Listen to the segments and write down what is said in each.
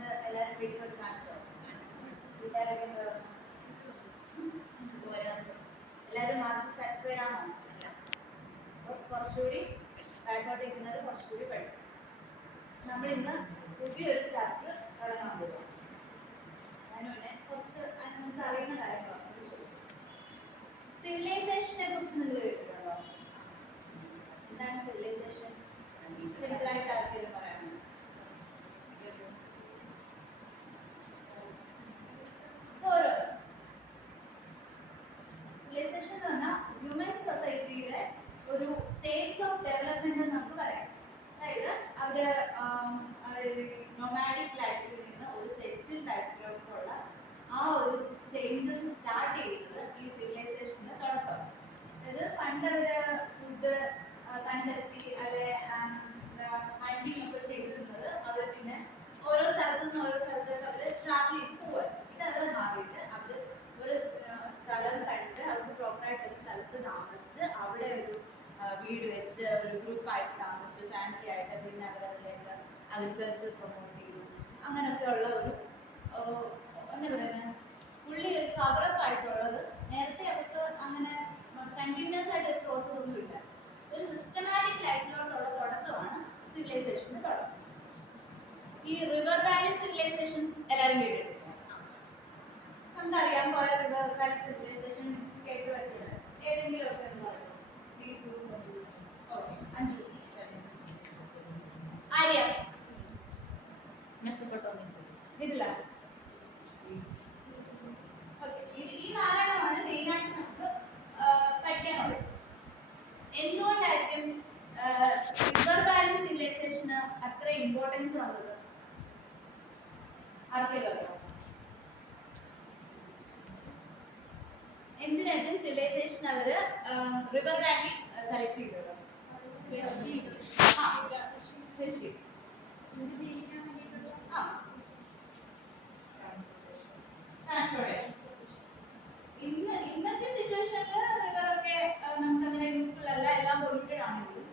എല്ലാവരും വീഡിയോ കാണിച്ചോ? എല്ലാവരും മാർക്ക് സാറ്റിസ്ഫൈഡ് ആണോ? അപ്പോൾ കുറച്ചുകൂടി ബാക്കോട്ട് ഇരിക്കുന്നത് കുറച്ചുകൂടി പഠിക്കും. നമ്മൾ ഇന്ന് പുതിയൊരു ചാപ്റ്റർ തുടങ്ങാൻ പോകും. അതിനുമുന്നേ കുറച്ച് നമുക്ക് അറിയുന്ന കാര്യങ്ങളാണ്. സിവിലൈസേഷനെ കുറിച്ച് നിങ്ങൾ കേട്ടിട്ടുണ്ടോ? എന്താണ് സിവിലൈസേഷൻ? സിമ്പിളായിട്ട് ആർക്കെങ്കിലും പറയാമോ? സിവിലൈസേഷൻ എന്ന് പറഞ്ഞാൽ ഹ്യൂമൻ സൊസൈറ്റിയുടെ ഒരു സ്റ്റേറ്റ്സ് ഓഫ് ഡെവലപ്മെന്റ് എന്ന് നമുക്ക് പറയാം. അതായത് അവര് നൊമാഡിക് ലൈഫിൽ നിന്ന് ഒരു സെറ്റിൽ ടൈപ്പിലോട്ടുള്ള ആ ഒരു ചേഞ്ചസ് സ്റ്റാർട്ട് ചെയ്യുന്നത് ഈ സിവിലൈസേഷന്റെ തുടക്കം. അതായത് പണ്ട് അവര് ഫുഡ് കണ്ടെത്തി അല്ലെ ഹണ്ടിങ് ഒക്കെ ചെയ്തിരുന്നത് അവർ പിന്നെ ഓരോ സ്ഥലത്തു നിന്ന് ഓരോ സ്ഥലത്തേക്ക് അവര് ട്രാവൽ ചെയ്ത് പോവാൻ. ഇതത് മാറിയിട്ട് അവര് ഒരു സ്ഥലം കണ്ട് അവർക്ക് പ്രോപ്പറായിട്ട് ഒരു സ്ഥലത്ത് താമസിച്ച് അവിടെ ഒരു വീട് വെച്ച് ഒരു ഗ്രൂപ്പായിട്ട് താമസിച്ചു, ഫാമിലി ആയിട്ട്. പിന്നെ അവരതിലേക്ക് അഗ്രികൾച്ചർ പ്രൊമോട്ട് ചെയ്തു. അങ്ങനെയൊക്കെയുള്ള ഒരു എന്താ പറയുക, ഫുള്ളി കവറപ്പ് ആയിട്ടുള്ളത്. നേരത്തെ അവർക്ക് അങ്ങനെ കണ്ടിന്യൂസ് ആയിട്ട് ഒരു പ്രോസസ് ഒന്നും ഇല്ല. ഒരു സിസ്റ്റമാറ്റിക് ലൈഫിലോട്ടുള്ള തുടക്കമാണ് സിവിലൈസേഷന്റെ തുടക്കം. ഈ റിവർ വാലി സിവിലൈസേഷൻസ് എല്ലാവരും കേട്ടിട്ടുണ്ടോ? നമുക്കറിയാം കുറെ റിവർ വാലി സിവിലൈസേഷൻ കേട്ട് പറ്റുന്നത്. ഏതെങ്കിലും ഒക്കെ എന്ന് പറയുന്നത് ആര്യ, ഇതില്ല. ഈ നാലെണ്ണമാണ് മെയിനായിട്ട് നമുക്ക് പഠിക്കാനുള്ളത്. എന്തുകൊണ്ടായിരിക്കും റിവർ വാലി സിവിലൈസേഷന് അത്ര ഇമ്പോർട്ടൻസ് വന്നത്? ആർക്കെങ്കിലും എന്തിനായിട്ടും സിവിലൈസേഷൻ അവര് റിവർ വാലി സെലക്ട് ചെയ്തത്? കൃഷി ജീവിക്കാൻ വേണ്ടിയിട്ടുള്ള ട്രാൻസ്പോർട്ടേഷൻ. ഇന്നത്തെ സിറ്റുവേഷനിൽ റിവറൊക്കെ നമുക്ക് അങ്ങനെ യൂസ്ഫുൾ അല്ല, എല്ലാം പൊല്യൂട്ടഡ് ആണെങ്കിലും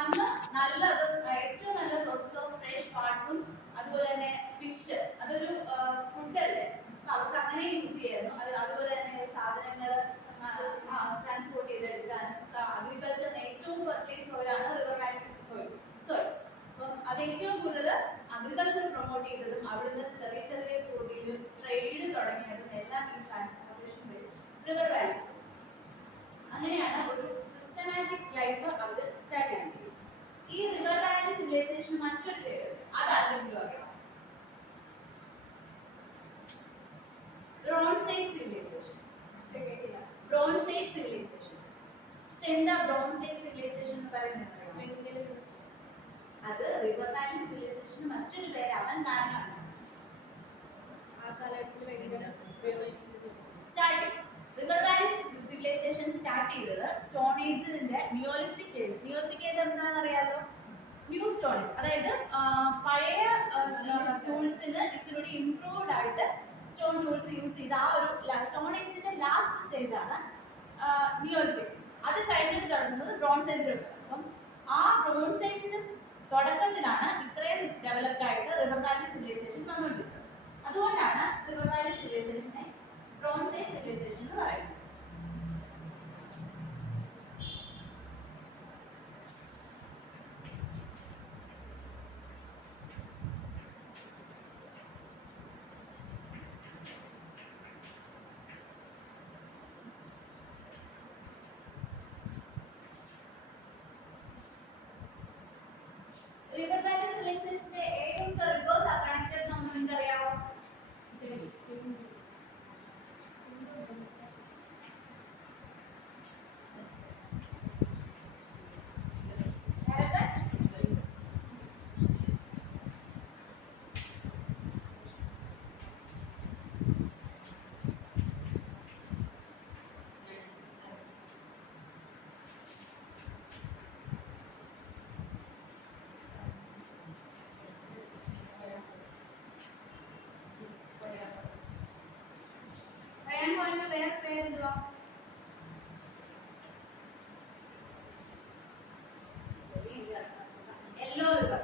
അന്ന് നല്ലത് ഏറ്റവും നല്ല സോഴ്സസ് ഓഫ് ഫ്രഷ് വാട്ടറും അതുപോലെ തന്നെ ഫിഷ്, അതൊരു ഫുഡ് അല്ലേ, അപ്പൊ അവർക്ക് അങ്ങനെ യൂസ് ചെയ്യായിരുന്നു. അതുപോലെ തന്നെ സാധനങ്ങൾ ട്രാൻസ്പോർട്ട് ചെയ്തെടുക്കാനും അഗ്രികൾച്ചറിന് ഏറ്റവും ഫെർട്ടൈൽ സോയിലാണ് റിവർ വാലി സോയിൽ. അപ്പം അത് ഏറ്റവും കൂടുതൽ അഗ്രികൾച്ചർ പ്രൊമോട്ട് ചെയ്തതും അവിടുന്ന് ചെറിയ ചെറിയ തോതിലും ട്രേഡ് തുടങ്ങിയതും എല്ലാം ഈ ട്രാൻസ്പോർട്ടേഷൻ വഴി റിവർ വാലി. അങ്ങനെയാണ് ഒരു സിസ്റ്റമാറ്റിക് ലൈഫ് അവർ സ്റ്റാർട്ട് ചെയ്യുന്നത്. ഈ റിവർ വാലി സിവിലൈസേഷൻ മറ്റൊരു പേര് അതാരെങ്കിലും അറിയാം? Bronze age civilization. Bronze age civilization എന്താ? ബ്രോൺസ് ഏജ് സിവിലൈസേഷൻ എന്ന് പറയുന്നത് അത് റിവർ വാലി സിവിലൈസേഷൻ മറ്റൊരു പേരാവാൻ കാരണമാണ് starting. River valley civilization start ചെയ്തത് സ്റ്റോൺ ഏജിന്റെ നിയോലിത്തിക് ഏജ്. നിയോലിത്തിക് ഏജ് എന്താണെന്ന് അറിയാലോ? New stone age. അതായത് പഴയ ടൂൾസിന് ഇച്ചിരി ഇംപ്രൂവ്ഡ് ആയിട്ട് സ്റ്റോൺ ടൂൾസ് യൂസ് ചെയ്ത ആ ഒരു സ്റ്റോൺ ഏജിന്റെ ലാസ്റ്റ് സ്റ്റേജ് ആണ് നിയോലിത്തിക്. അത് കഴിഞ്ഞിട്ട് തുടങ്ങുന്നത് ബ്രോൺസ് ഏജിലോട്ട്. അപ്പം ആ ബ്രോൺസ് ഏജിന്റെ തുടക്കത്തിലാണ് ഇത്രയും ഡെവലപ്ഡ് ആയിട്ട് റിവർ വാലി സിവിലൈസേഷൻ വന്നുകൊണ്ടിരിക്കുന്നത്. അതുകൊണ്ടാണ് റിവർ വാലി സിവിലൈസേഷനെ ബ്രോൺസ് ഏജ് സിവിലൈസേഷൻ എന്ന് പറയുന്നത്. റിവർ വാലി സിവിലൈസേഷന്റെ ഏതൊക്കെ റിവേഴ്സ് ആർ കണക്റ്റഡ് എന്ന് നിങ്ങൾക്ക് അറിയാമോ? വേറെ പേരെന്തുവാ? Yellow river.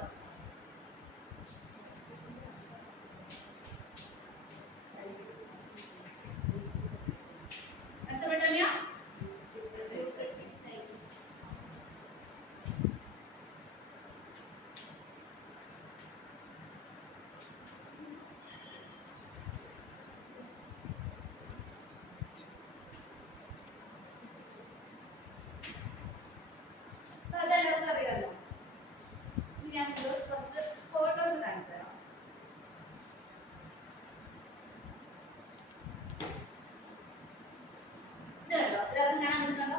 എല്ലാവർക്കും കാണാൻ പറ്റുന്നുണ്ടോ?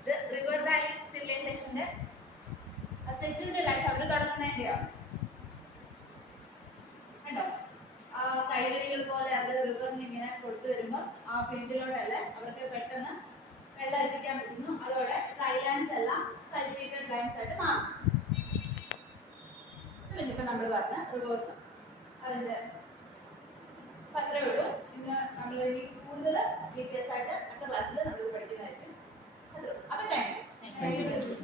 ഇത് റിവർ വാലി സിവിലൈസേഷന്റെ സെറ്റിൽഡ് ലൈഫ് അവർ തുടങ്ങുന്നതിന്റെയാണ്. കണ്ടോ? ആ കൈവരികൾ പോലെ അവർ റിവറിന് ഇങ്ങനെ കൊടുത്തു വരുമ്പോൾ ആ ഫീൽഡിലോട്ടല്ല അവർക്ക് പെട്ടെന്ന് വെള്ളം എത്തിക്കാൻ പറ്റുന്നു. അതോടെ ഡ്രൈ ലാൻഡ്സ് എല്ലാം കൾട്ടിവേറ്റഡ് ലാൻഡ്സ് ആയിട്ട് മാറും. പിന്നെ ഇപ്പൊ നമ്മൾ പറഞ്ഞ റിവേഴ്സ് അതിന്റെ അത്രേ ഉള്ളൂ. ഇന്ന് നമ്മൾ ഇനി കൂടുതൽ ഡീറ്റെയിൽസ് ആയിട്ട് അടുത്ത ക്ലാസ്സിൽ നമ്മൾ പഠിക്കുന്നതായിരിക്കും. അപ്പൊ താങ്ക് യു.